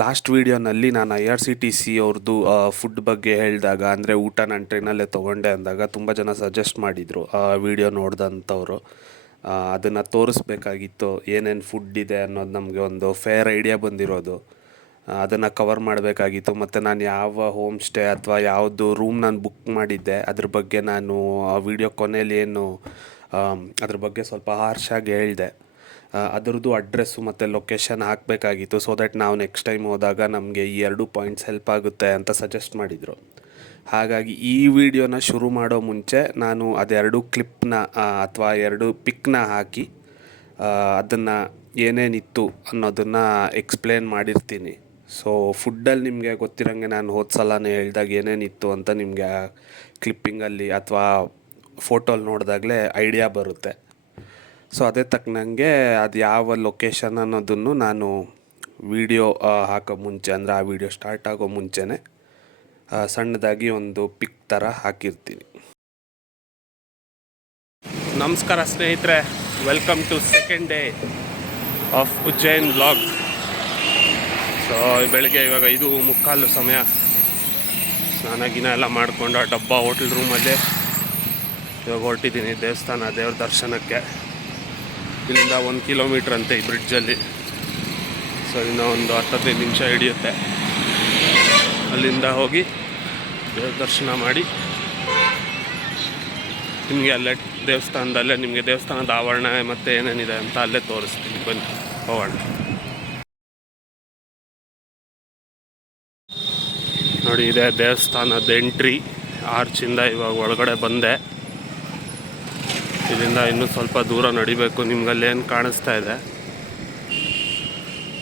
Last ವೀಡಿಯೋನಲ್ಲಿ ನಾನು IRCTC ಅವ್ರದ್ದು food ಬಗ್ಗೆ ಹೇಳಿದಾಗ, ಅಂದರೆ ಊಟ ನಾನು ಟ್ರೈನಲ್ಲೇ ತೊಗೊಂಡೆ ಅಂದಾಗ ತುಂಬ ಜನ ಸಜೆಸ್ಟ್ ಮಾಡಿದರು ಆ ವಿಡಿಯೋ ನೋಡಿದಂಥವ್ರು. ಅದನ್ನು ತೋರಿಸ್ಬೇಕಾಗಿತ್ತು, ಏನೇನು ಫುಡ್ ಇದೆ ಅನ್ನೋದು ನಮಗೆ ಒಂದು ಫೇರ್ ಐಡಿಯಾ ಬಂದಿರೋದು. ಅದನ್ನು ಕವರ್ ಮಾಡಬೇಕಾಗಿತ್ತು. ಮತ್ತು ನಾನು ಯಾವ ಹೋಮ್ ಸ್ಟೇ ಅಥವಾ ಯಾವುದು ರೂಮ್ ನಾನು ಬುಕ್ ಮಾಡಿದ್ದೆ ಅದ್ರ ಬಗ್ಗೆ ನಾನು ಆ ವಿಡಿಯೋ ಕೊನೆಯಲ್ಲಿ ಅದ್ರ ಬಗ್ಗೆ ಸ್ವಲ್ಪ ಹಾರ್ಷಾಗಿ ಹೇಳಿದೆ. ಅದರದ್ದು ಅಡ್ರೆಸ್ಸು ಮತ್ತು ಲೊಕೇಶನ್ ಹಾಕಬೇಕಾಗಿತ್ತು, ಸೊ ದಟ್ ನಾವು ನೆಕ್ಸ್ಟ್ ಟೈಮ್ ಹೋದಾಗ ನಮಗೆ ಈ 2 ಪಾಯಿಂಟ್ಸ್ ಹೆಲ್ಪ್ ಆಗುತ್ತೆ ಅಂತ ಸಜೆಸ್ಟ್ ಮಾಡಿದರು. ಹಾಗಾಗಿ ಈ ವಿಡಿಯೋನ ಶುರು ಮಾಡೋ ಮುಂಚೆ ನಾನು ಅದೆರಡು ಕ್ಲಿಪ್ನ ಅಥವಾ 2 ಪಿಕ್ನ ಹಾಕಿ ಅದನ್ನು ಏನೇನಿತ್ತು ಅನ್ನೋದನ್ನು ಎಕ್ಸ್ಪ್ಲೇನ್ ಮಾಡಿರ್ತೀನಿ. ಸೊ ಫುಡ್ಡಲ್ಲಿ ನಿಮಗೆ ಗೊತ್ತಿರೋಂಗೆ ನಾನು ಹೋದ ಸಲನೇ ಹೇಳಿದಾಗ ಏನೇನಿತ್ತು ಅಂತ ನಿಮಗೆ ಕ್ಲಿಪ್ಪಿಂಗಲ್ಲಿ ಅಥವಾ ಫೋಟೋಲ್ಲಿ ನೋಡಿದಾಗಲೇ ಐಡಿಯಾ ಬರುತ್ತೆ. ಸೊ ಅದೇ ತಕ್ಕನಂಗೆ ಅದು ಯಾವ ಲೊಕೇಶನ್ ಅನ್ನೋದನ್ನು ನಾನು ವಿಡಿಯೋ ಹಾಕೋ ಮುಂಚೆ, ಅಂದರೆ ಆ ವಿಡಿಯೋ ಸ್ಟಾರ್ಟ್ ಆಗೋ ಮುಂಚೆನೇ ಸಣ್ಣದಾಗಿ ಒಂದು ಪಿಕ್ ಥರ ಹಾಕಿರ್ತೀನಿ. ನಮಸ್ಕಾರ ಸ್ನೇಹಿತರೆ, welcome to second day of Ujjain vlog. So ಬೆಳಗ್ಗೆ ಇವಾಗ 5:45 ಸಮಯ. ಸ್ನಾನ ಗಿನ ಎಲ್ಲ ಮಾಡಿಕೊಂಡು ಆ ಡಬ್ಬ ಹೋಟೆಲ್ ರೂಮಲ್ಲೇ ಇವಾಗ ಹೊರಟಿದ್ದೀನಿ ದೇವಸ್ಥಾನ ದೇವ್ರ ದರ್ಶನಕ್ಕೆ. ಇಲ್ಲಿಂದ 1 ಕಿಲೋಮೀಟ್ರ್ ಅಂತೆ ಈ ಬ್ರಿಡ್ಜಲ್ಲಿ. ಸೊ ಇನ್ನು ಒಂದು 10-15 ನಿಮಿಷ ಹಿಡಿಯುತ್ತೆ. ಅಲ್ಲಿಂದ ಹೋಗಿ ದೇವ್ರ ದರ್ಶನ ಮಾಡಿ ನಿಮಗೆ ಅಲ್ಲೇ ದೇವಸ್ಥಾನದಲ್ಲೇ ನಿಮಗೆ ದೇವಸ್ಥಾನದ ಆವರಣ ಮತ್ತು ಏನೇನಿದೆ ಅಂತ ಅಲ್ಲೇ ತೋರಿಸ್ತೀನಿ. ಬನ್ನಿ ಹೋಗೋಣ. ನೋಡಿ, ಇದೆ ದೇವಸ್ಥಾನದ ಎಂಟ್ರಿ. ಆರ್ಚಿಂದ ಇವಾಗ ಒಳಗಡೆ ಬಂದೆ. ಇದರಿಂದ ಇನ್ನೂ ಸ್ವಲ್ಪ ದೂರ ನಡಿಬೇಕು. ನಿಮ್ಗಲ್ಲೇನು ಕಾಣಿಸ್ತಾ ಇದೆ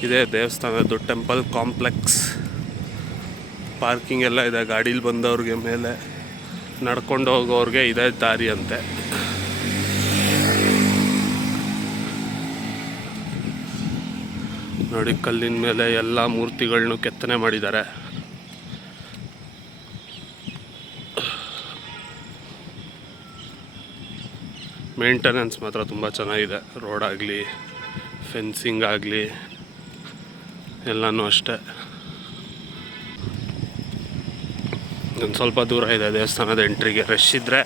ಇದೇ ದೇವಸ್ಥಾನದ್ದು ಟೆಂಪಲ್ ಕಾಂಪ್ಲೆಕ್ಸ್. ಪಾರ್ಕಿಂಗ್ ಎಲ್ಲ ಇದೆ. ಗಾಡೀಲಿ ಬಂದವ್ರಿಗೆ, ಮೇಲೆ ನಡ್ಕೊಂಡು ಹೋಗೋವ್ರಿಗೆ ಇದೇ ದಾರಿ ಅಂತೆ. ನೋಡಿ, ಕಲ್ಲಿನ ಮೇಲೆ ಎಲ್ಲ ಮೂರ್ತಿಗಳನ್ನೂ ಕೆತ್ತನೆ ಮಾಡಿದ್ದಾರೆ. ಮೇಂಟೆನೆನ್ಸ್ ಮಾತ್ರ ತುಂಬ ಚೆನ್ನಾಗಿದೆ. ರೋಡ್ ಆಗಲಿ, ಫೆನ್ಸಿಂಗ್ ಆಗಲಿ, ಎಲ್ಲನೂ ಅಷ್ಟೇ. ಒಂದು ಸ್ವಲ್ಪ ದೂರ ಇದೆ ದೇವಸ್ಥಾನದ ಎಂಟ್ರಿಗೆ. ರಶ್ ಇದ್ದರೆ,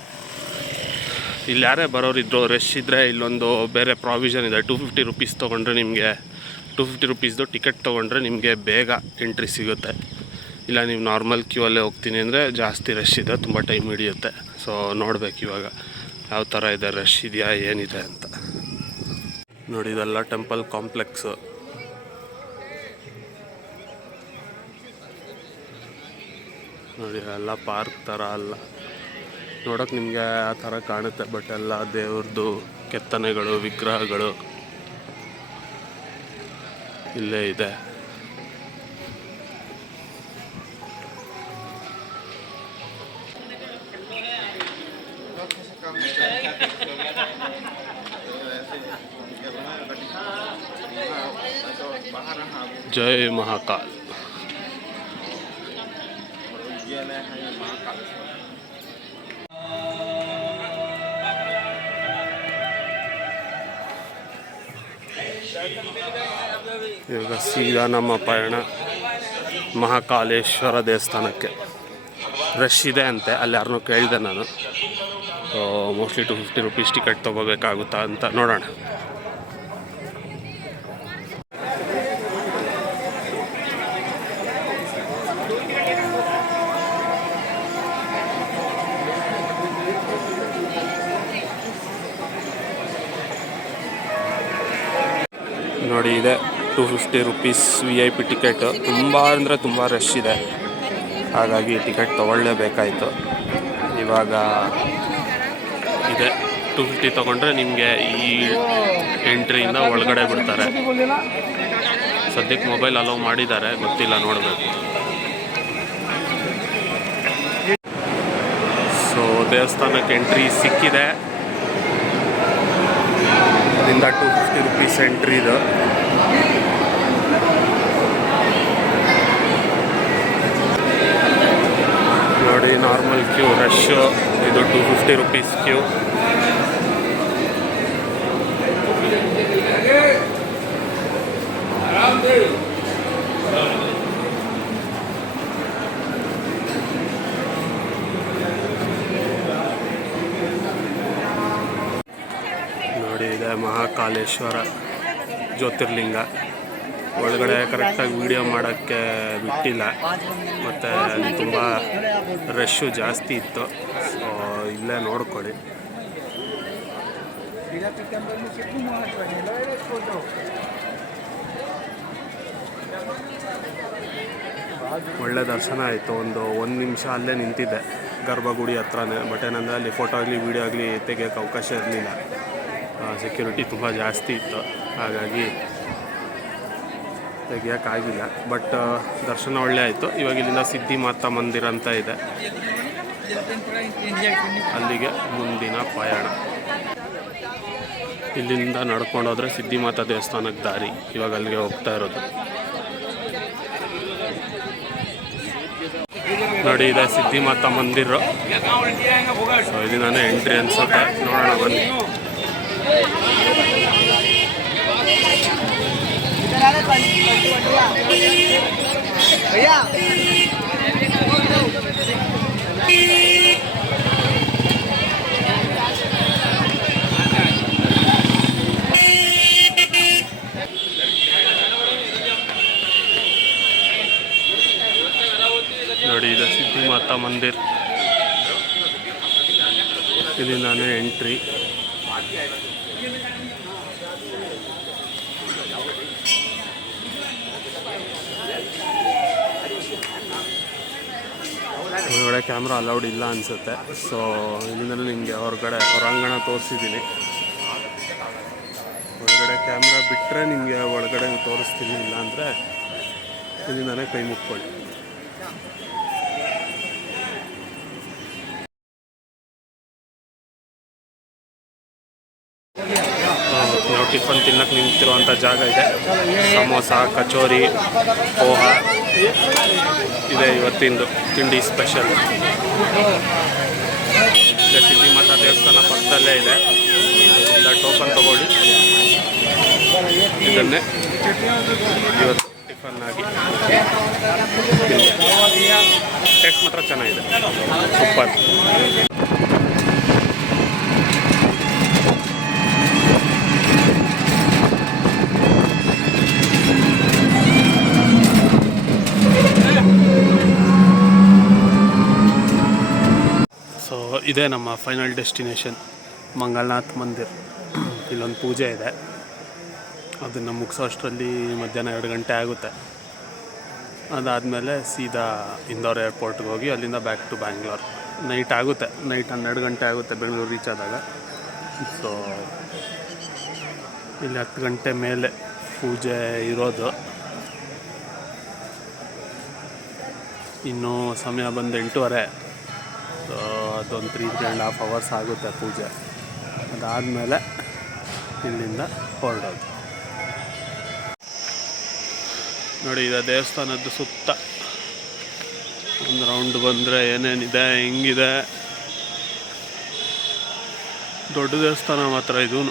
ಇಲ್ಲಿ ಯಾರೇ ಬರೋರಿದ್ರು, ರಶ್ ಇದ್ದರೆ ಇಲ್ಲೊಂದು ಬೇರೆ ಪ್ರಾವಿಷನ್ ಇದೆ. 250 ರುಪೀಸ್ ತೊಗೊಂಡ್ರೆ ನಿಮಗೆ 250 ರುಪೀಸ್ದು ಟಿಕೆಟ್ ತೊಗೊಂಡ್ರೆ ನಿಮಗೆ ಬೇಗ ಎಂಟ್ರಿ ಸಿಗುತ್ತೆ. ಇಲ್ಲ ನೀವು ನಾರ್ಮಲ್ ಕ್ಯೂ ಅಲ್ಲೇ ಹೋಗ್ತೀನಿ ಅಂದರೆ ಜಾಸ್ತಿ ರಶ್ ಇದೆ, ತುಂಬ ಟೈಮ್ ಹಿಡಿಯುತ್ತೆ. ಸೊ ನೋಡ್ಬೇಕು ಇವಾಗ ಯಾವ ಥರ ಇದೆ, ರಶ್ ಇದೆಯಾ ಏನಿದೆ ಅಂತ. ನೋಡಿ, ಇದೆಲ್ಲ ಟೆಂಪಲ್ ಕಾಂಪ್ಲೆಕ್ಸು. ನೋಡಿ, ಎಲ್ಲ ಪಾರ್ಕ್ ಥರ ಅಲ್ಲ, ನೋಡೋಕೆ ನಿಮಗೆ ಆ ಥರ ಕಾಣುತ್ತೆ. ಬಟ್ ಎಲ್ಲ ದೇವ್ರದ್ದು ಕೆತ್ತನೆಗಳು, ವಿಗ್ರಹಗಳು ಇಲ್ಲೇ ಇದೆ. ಜೈ ಮಹಾಕಾಲ್. ಇವಾಗ ಸೀದಾ ನಮ್ಮ ಪಯಣ ಮಹಾಕಾಲೇಶ್ವರ ದೇವಸ್ಥಾನಕ್ಕೆ. ರಶ್ ಇದೆ ಅಂತೆ, ಅಲ್ಲಿ ಯಾರನ್ನೂ ಕೇಳಿದೆ ನಾನು. ಮೋಸ್ಟ್ಲಿ 250 ರುಪೀಸ್ ಟಿಕೆಟ್ ತೊಗೋಬೇಕಾಗುತ್ತಾ ಅಂತ ನೋಡೋಣ. ನೋಡಿ, ಇದೆ 250 ರುಪೀಸ್ VIP ಟಿಕೆಟ್. ತುಂಬ ಅಂದರೆ ತುಂಬ ರಶ್ ಇದೆ, ಹಾಗಾಗಿ ಟಿಕೆಟ್ ತೊಗೊಳ್ಳೇಬೇಕಾಯಿತು. ಇವಾಗ ಇದೆ 250 ತೊಗೊಂಡ್ರೆ ನಿಮಗೆ ಈ ಎಂಟ್ರಿಯಿಂದ ಒಳಗಡೆ ಬಿಡ್ತಾರೆ. ಸದ್ಯಕ್ಕೆ ಮೊಬೈಲ್ ಅಲೋ ಮಾಡಿದ್ದಾರೆ, ಗೊತ್ತಿಲ್ಲ, ನೋಡಬೇಕು. ಸೊ ದೇವಸ್ಥಾನಕ್ಕೆ ಎಂಟ್ರಿ ಸಿಕ್ಕಿದೆ. ಅದರಿಂದ 250 ರುಪೀಸ್ ಎಂಟ್ರಿ ಇದು. ನೋಡಿ, ನಾರ್ಮಲ್ ಕ್ಯೂ, ರಶ್ಶು. ಇದು 250 ರುಪೀಸ್ ಕ್ಯೂ. ಮಹಾಕಾಲೇಶ್ವರ ಜ್ಯೋತಿರ್ಲಿಂಗ. ಒಳಗಡೆ ಕರೆಕ್ಟಾಗಿ ವೀಡಿಯೋ ಮಾಡೋಕ್ಕೆ ಬಿಟ್ಟಿಲ್ಲ, ಮತ್ತು ಅಲ್ಲಿ ತುಂಬ ರಶ್ಶು ಜಾಸ್ತಿ ಇತ್ತು. ಸೊ ಇಲ್ಲೇ ನೋಡ್ಕೊಳ್ಳಿ. ಒಳ್ಳೆ ದರ್ಶನ ಆಯಿತು. ಒಂದು ನಿಮಿಷ ಅಲ್ಲೇ ನಿಂತಿದ್ದೆ ಗರ್ಭಗುಡಿ ಹತ್ರನೇ. ಬಟ್ ಏನಂದರೆ ಅಲ್ಲಿ ಫೋಟೋ ಆಗಲಿ ವೀಡಿಯೋ ಆಗಲಿ ತೆಗಿಯೋಕ್ಕೆ ಅವಕಾಶ ಇರಲಿಲ್ಲ, ಸೆಕ್ಯೂರಿಟಿ ತುಂಬ ಜಾಸ್ತಿ ಇತ್ತು, ಹಾಗಾಗಿ ತೆಗಿಯೋಕ್ಕಾಗಿಲ್ಲ. ಬಟ್ ದರ್ಶನ ಒಳ್ಳೆ ಆಯಿತು. ಇವಾಗ ಇಲ್ಲಿಂದ ಸಿದ್ಧಿಮಾತಾ ಮಂದಿರ ಅಂತ ಇದೆ, ಅಲ್ಲಿಗೆ ಮುಂದಿನ ಪಯಣ. ಇಲ್ಲಿಂದ ನಡ್ಕೊಂಡು ಹೋದರೆ ಸಿದ್ಧಿಮಾತಾ ದೇವಸ್ಥಾನಕ್ಕೆ ದಾರಿ. ಇವಾಗ ಅಲ್ಲಿಗೆ ಹೋಗ್ತಾ ಇರೋದು. ನೋಡಿ, ಇದೆ ಸಿದ್ಧಿಮಾತಾ ಮಂದಿರ. ಸೊ ಇದು ನಾನು ಎಂಟ್ರಿ ಅನ್ಸುತ್ತೆ, ನೋಡೋಣ ಬನ್ನಿ. ನೋಡಿ, ಇದು ಸಿದ್ಧಿಮಾತಾ ಮಂದಿರ. ಇಲ್ಲಿ ನಾನು ಎಂಟ್ರಿ. ಹೊರಗಡೆ ಕ್ಯಾಮ್ರಾ ಅಲೌಡ್ ಇಲ್ಲ ಅನಿಸುತ್ತೆ. ಸೊ ಇಲ್ಲಿಂದಲೂ ನಿಮಗೆ ಹೊರಾಂಗಣ ತೋರಿಸಿದ್ದೀನಿ. ಹೊರಗಡೆ ಕ್ಯಾಮ್ರಾ ಬಿಟ್ಟರೆ ನಿಮಗೆ ಒಳಗಡೆ ತೋರಿಸ್ತೀನಿ, ಇಲ್ಲ ಅಂದರೆ ಇಲ್ಲಿಂದಲೇ ಕೈ ಮುಕ್ಕೊಳ್ಳಿ. ನಾವು ಟಿಫನ್ ತಿನ್ನಕ್ಕೆ ನಿಂತಿರುವಂಥ ಜಾಗ ಇದೆ. ಸಮೋಸ, ಕಚೋರಿ, ಪೋಹ ಇದೆ ಇವತ್ತಿಂದು ತಿಂಡಿ ಸ್ಪೆಷಲ್. ಈಗ ಸಿದ್ಧಿಮಾತಾ ದೇವಸ್ಥಾನ ಪಕ್ಕದಲ್ಲೇ ಇದೆ. ಇಲ್ಲ ಟೋಕನ್ ತಗೊಳ್ಳಿ, ಇದನ್ನೇ ಇವತ್ತು ಟಿಫನ್ ಆಗಿ ಟೇಸ್ಟ್ ಮಾತ್ರ ಚೆನ್ನಾಗಿದೆ, ಸೂಪರ್. ಸೊ ಇದೇ ನಮ್ಮ ಫೈನಲ್ ಡೆಸ್ಟಿನೇಷನ್, ಮಂಗಲ್ನಾಥ್ ಮಂದಿರ್. ಇಲ್ಲೊಂದು ಪೂಜೆ ಇದೆ, ಅದನ್ನು ಮುಗಿಸೋ ಅಷ್ಟರಲ್ಲಿ ಮಧ್ಯಾಹ್ನ 2 ಗಂಟೆ ಆಗುತ್ತೆ. ಅದಾದಮೇಲೆ ಸೀದಾ ಇಂದೋರ್ ಏರ್ಪೋರ್ಟ್ಗೆ ಹೋಗಿ ಅಲ್ಲಿಂದ ಬ್ಯಾಕ್ ಟು ಬ್ಯಾಂಗ್ಳೂರ್. ನೈಟ್ ಆಗುತ್ತೆ, ನೈಟ್ 12 ಗಂಟೆ ಆಗುತ್ತೆ ಬೆಂಗಳೂರು ರೀಚ್ ಆದಾಗ. ಸೊ ಇಲ್ಲಿ 10 ಗಂಟೆ ಮೇಲೆ ಪೂಜೆ ಇರೋದು. ಇನ್ನು ಸಮಯ ಬಂದು 8:30. ಸೊ ಅದೊಂದು 3.5 ಅವರ್ಸ್ ಆಗುತ್ತೆ ಪೂಜೆ. ಅದಾದಮೇಲೆ ಇಲ್ಲಿಂದ ಹೊರಡೋದು. ನೋಡಿ, ಇದು ದೇವಸ್ಥಾನದ್ದು ಸುತ್ತ ಒಂದು ರೌಂಡ್ ಬಂದರೆ ಏನೇನಿದೆ, ಹೆಂಗಿದೆ. ದೊಡ್ಡ ದೇವಸ್ಥಾನ ಮಾತ್ರ ಇದು.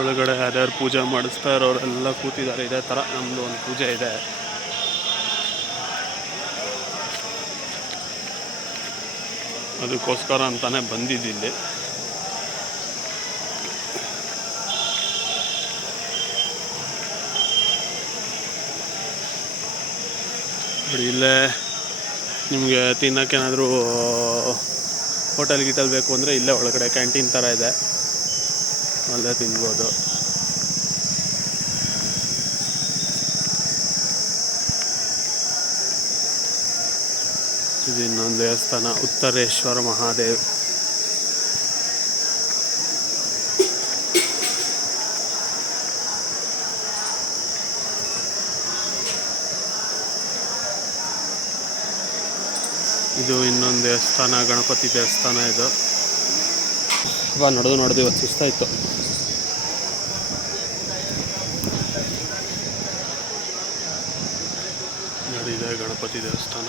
ಒಳಗಡೆ ಯಾರ್ಯಾರು ಪೂಜೆ ಮಾಡಿಸ್ತಾ ಇರೋರೆಲ್ಲ ಕೂತಿದ್ದಾರೆ. ಇದೇ ಥರ ನಮ್ಮದು ಒಂದು ಪೂಜೆ ಇದೆ. ಅದಕ್ಕೋಸ್ಕರ ಅಂತಾನೆ ಬಂದಿದ್ದಿಲ್ಲಿ. ಇಲ್ಲೇ ನಿಮಗೆ ತಿನ್ನೋಕ್ಕೇನಾದರೂ ಹೋಟೆಲ್ ಗೀಟಲ್ ಬೇಕು ಅಂದರೆ ಇಲ್ಲೇ ಒಳಗಡೆ ಕ್ಯಾಂಟೀನ್ ಥರ ಇದೆ, ಅಲ್ಲೇ ತಿನ್ಬೋದು. ಇದು ಇನ್ನೊಂದು ದೇವಸ್ಥಾನ, ಉತ್ತರೇಶ್ವರ ಮಹಾದೇವ್. ಇದು ಇನ್ನೊಂದು ದೇವಸ್ಥಾನ, ಗಣಪತಿ ದೇವಸ್ಥಾನ. ಇದು ನಡೆದು ಇವತ್ತು ಸುಸ್ತಾಯಿತು. ನೋಡಿದೆ ಗಣಪತಿ ದೇವಸ್ಥಾನ.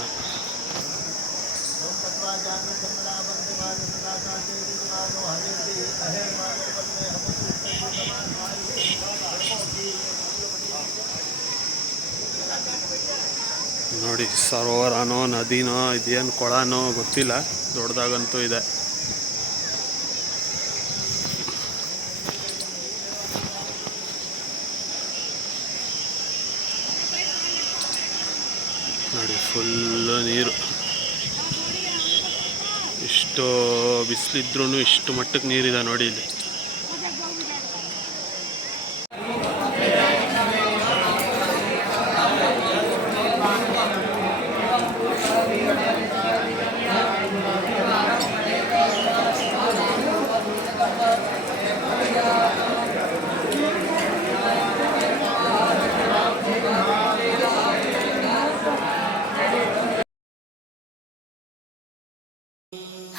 ನೋಡಿ, ಸರೋವರನೋ ನದಿನೋ ಇದೇನು ಕೊಳನೋ ಗೊತ್ತಿಲ್ಲ, ದೊಡ್ಡದಾಗಂತೂ ಇದೆ. ನೋಡಿ ಫುಲ್ಲು ನೀರು. ಇಷ್ಟು ಬಿಸಿಲಿದ್ರೂ ಇಷ್ಟು ಮಟ್ಟಕ್ಕೆ ನೀರಿದೆ ನೋಡಿ ಇಲ್ಲಿ.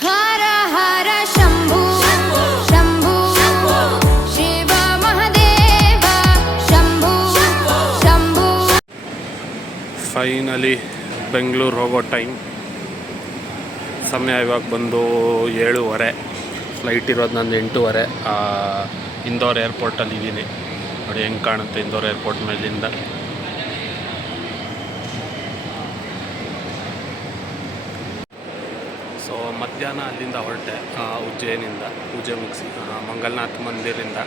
ಹರ ಹರ ಶಂಭು ಶಂಭು ಶಿವ ಮಹಾದೇವ ಶಂಭು ಶಂಭು. ಫೈನಲಿ ಬೆಂಗಳೂರು ಹೋಗೋ ಟೈಮ್. ಸಮಯ ಇವಾಗ ಬಂದು 7:30. ಫ್ಲೈಟ್ ಇರೋದು ನಂದು 8:30. ಇಂದೋರ್ ಏರ್ಪೋರ್ಟಲ್ಲಿ ಇದ್ದೀನಿ. ನೋಡಿ ಹೆಂಗೆ ಕಾಣುತ್ತೆ ಇಂದೋರ್ ಏರ್ಪೋರ್ಟ್ ಮೇಲಿಂದ. ಸೊ ಮಧ್ಯಾಹ್ನ ಅಲ್ಲಿಂದ ಹೊರಟೆ, ಉಜ್ಜಯಿನಿಂದ ಪೂಜೆ ಮುಗಿಸಿ ಮಂಗಲ್ನಾಥ್ ಮಂದಿರಿಂದ.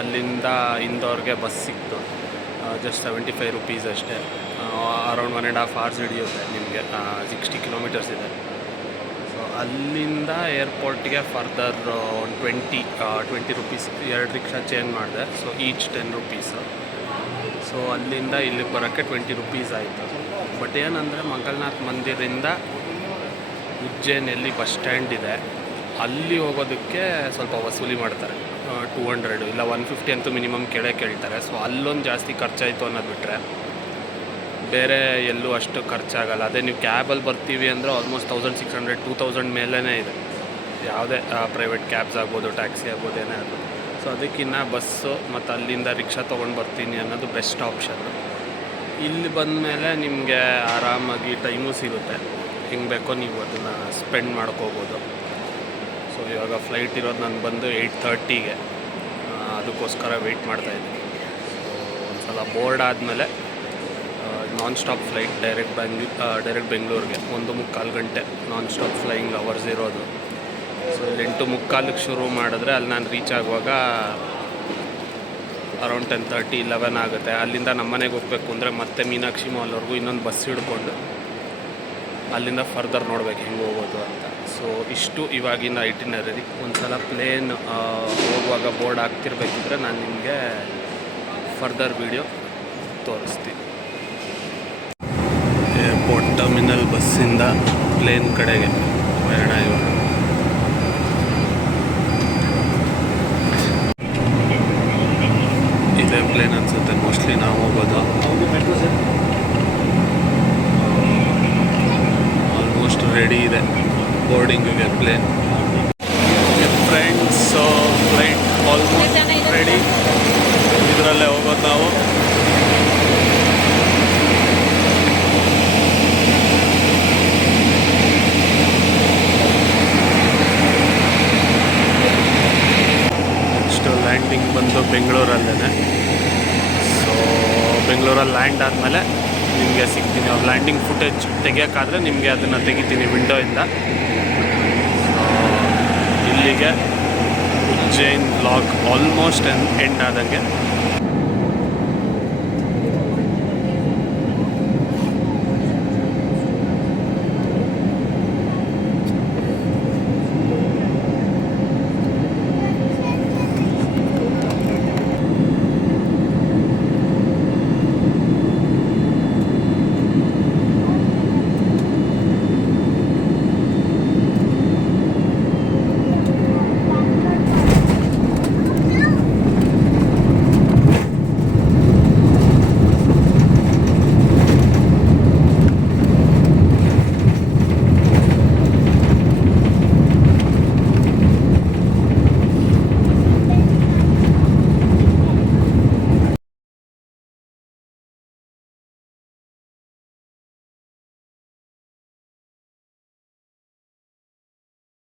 ಅಲ್ಲಿಂದ ಇಂದೋರ್ಗೆ ಬಸ್ ಸಿಕ್ತು. ಜಸ್ಟ್ 75 ರುಪೀಸ್ ಅಷ್ಟೇ. ಅರೌಂಡ್ 1.5 hours ಹಿಡಿಯುತ್ತೆ ನಿಮಗೆ. 60 ಕಿಲೋಮೀಟರ್ಸ್ ಇದೆ. ಸೊ ಅಲ್ಲಿಂದ ಏರ್ಪೋರ್ಟ್ಗೆ ಫರ್ದರ್ ಒಂದು 20 ರುಪೀಸ್ 2 ರಿಕ್ಷಾ ಚೇಂಜ್ ಮಾಡಿದೆ. So each 10 rupees. ಸೊ ಅಲ್ಲಿಂದ ಇಲ್ಲಿಗೆ ಬರೋಕ್ಕೆ 20 ರುಪೀಸ್ ಆಯಿತು. ಬಟ್ ಏನಂದರೆ ಮಂಗಲ್ನಾಥ್ ಮಂದಿರಿಂದ ಉಜ್ಜಯಿನಿಯಲ್ಲಿ ಬಸ್ ಸ್ಟ್ಯಾಂಡ್ ಇದೆ, ಅಲ್ಲಿ ಹೋಗೋದಕ್ಕೆ ಸ್ವಲ್ಪ ವಸೂಲಿ ಮಾಡ್ತಾರೆ. 200 ಇಲ್ಲ 150 ಅಂತೂ ಮಿನಿಮಮ್ ಕೇಳ್ತಾರೆ. ಸೊ ಅಲ್ಲೊಂದು ಜಾಸ್ತಿ ಖರ್ಚಾಯಿತು ಅನ್ನೋದು ಬಿಟ್ಟರೆ ಬೇರೆ ಎಲ್ಲೂ ಅಷ್ಟು ಖರ್ಚಾಗಲ್ಲ. ಅದೇ ನೀವು ಕ್ಯಾಬಲ್ಲಿ ಬರ್ತೀವಿ ಅಂದರೆ ಆಲ್ಮೋಸ್ಟ್ 1600 2000 ಮೇಲೇ ಇದೆ. ಯಾವುದೇ ಪ್ರೈವೇಟ್ ಕ್ಯಾಬ್ಸ್ ಆಗ್ಬೋದು, ಟ್ಯಾಕ್ಸಿ ಆಗ್ಬೋದು, ಏನೇ ಆಗ್ಬೋದು. ಸೊ ಅದಕ್ಕಿಂತ ಬಸ್ಸು ಮತ್ತು ಅಲ್ಲಿಂದ ರಿಕ್ಷಾ ತೊಗೊಂಡು ಬರ್ತೀನಿ ಅನ್ನೋದು ಬೆಸ್ಟ್ ಆಪ್ಷನ್ನು. ಇಲ್ಲಿ ಬಂದಮೇಲೆ ನಿಮಗೆ ಆರಾಮಾಗಿ ಟೈಮೂ ಸಿಗುತ್ತೆ. ಹೆಂಗೆ ಬೇಕೋ ನೀವು ಅದನ್ನು ಸ್ಪೆಂಡ್ ಮಾಡ್ಕೋಬೋದು. ಸೊ ಇವಾಗ ಫ್ಲೈಟ್ ಇರೋದು ನಾನು ಬಂದು 8:30ಗೆ. ಅದಕ್ಕೋಸ್ಕರ ವೆಯ್ಟ್ ಮಾಡ್ತಾಯಿದ್ದೀನಿ. ಸೊ ಒಂದು ಸಲ ಬೋರ್ಡ್ ಆದಮೇಲೆ ನಾನ್ ಸ್ಟಾಪ್ ಫ್ಲೈಟ್ ಡೈರೆಕ್ಟ್ ಬೆಂಗಳೂರಿಗೆ. 1:45 ಗಂಟೆ ನಾನ್ ಸ್ಟಾಪ್ ಫ್ಲೈಯಿಂಗ್ ಅವರ್ಸ್ ಇರೋದು. ಸೊ ಇಲ್ಲಿ 8:45ಕ್ಕೆ ಶುರು ಮಾಡಿದ್ರೆ ಅಲ್ಲಿ ನಾನು ರೀಚ್ ಆಗುವಾಗ ಅರೌಂಡ್ 10:30 11 ಆಗುತ್ತೆ. ಅಲ್ಲಿಂದ ನಮ್ಮ ಮನೆಗೆ ಹೋಗಬೇಕು ಅಂದರೆ ಮತ್ತೆ ಮೀನಾಕ್ಷಿ ಮಾಲ್ವರೆಗೂ ಇನ್ನೊಂದು ಬಸ್ ಹಿಡ್ಕೊಂಡು ಅಲ್ಲಿಂದ ಫರ್ದರ್ ನೋಡ್ಬೇಕು ಹೆಂಗೆ ಹೋಗೋದು ಅಂತ. ಸೊ ಇಷ್ಟು ಇವಾಗಿನ ಐಟಿನರಿ. ಒಂದು ಸಲ ಪ್ಲೇನ್ ಹೋಗುವಾಗ ಬೋರ್ಡ್ ಆಗ್ತಿರ್ಬೇಕಿದ್ರೆ ನಾನು ನಿಮಗೆ ಫರ್ದರ್ ವಿಡಿಯೋ ತೋರಿಸ್ತೀನಿ. ಏರ್ಪೋರ್ಟ್ ಟರ್ಮಿನಲ್ ಬಸ್ಸಿಂದ ಪ್ಲೇನ್ ಕಡೆಗೆ ಪ್ರಯಾಣ ಇವಾಗ. ಇದೇ ಪ್ಲೇನ್ ಅನಿಸುತ್ತೆ ಮೋಸ್ಟ್ಲಿ ನಾವು ಹೋಗೋದು. ಆಲ್ಮೋಸ್ಟ್ ರೆಡಿ ಇದೆ ಬೋರ್ಡಿಂಗಿಗೆ plane. Friends, flight almost ready. ಇದರಲ್ಲೇ ಹೋಗೋದು ನಾವು. ನೆಕ್ಸ್ಟು ಲ್ಯಾಂಡಿಂಗ್ ಬಂದು ಬೆಂಗಳೂರಲ್ಲೇ. ಸೊ ಬೆಂಗಳೂರಲ್ಲಿ ಲ್ಯಾಂಡ್ ಆದಮೇಲೆ ನಿಮಗೆ ಸಿಗ್ತೀನಿ. ಅವ್ರು ಲ್ಯಾಂಡಿಂಗ್ ಫುಟೇಜ್ ತೆಗಿಯೋಕ್ಕಾದರೆ ನಿಮಗೆ ಅದನ್ನು ತೆಗಿತೀನಿ ವಿಂಡೋಯಿಂದ. ಇಲ್ಲಿಗೆ ಉಜ್ಜೈನ್ ವ್ಲಾಗ್ ಆಲ್ಮೋಸ್ಟ್ ಎಂಡ್ ಆದಂಗೆ.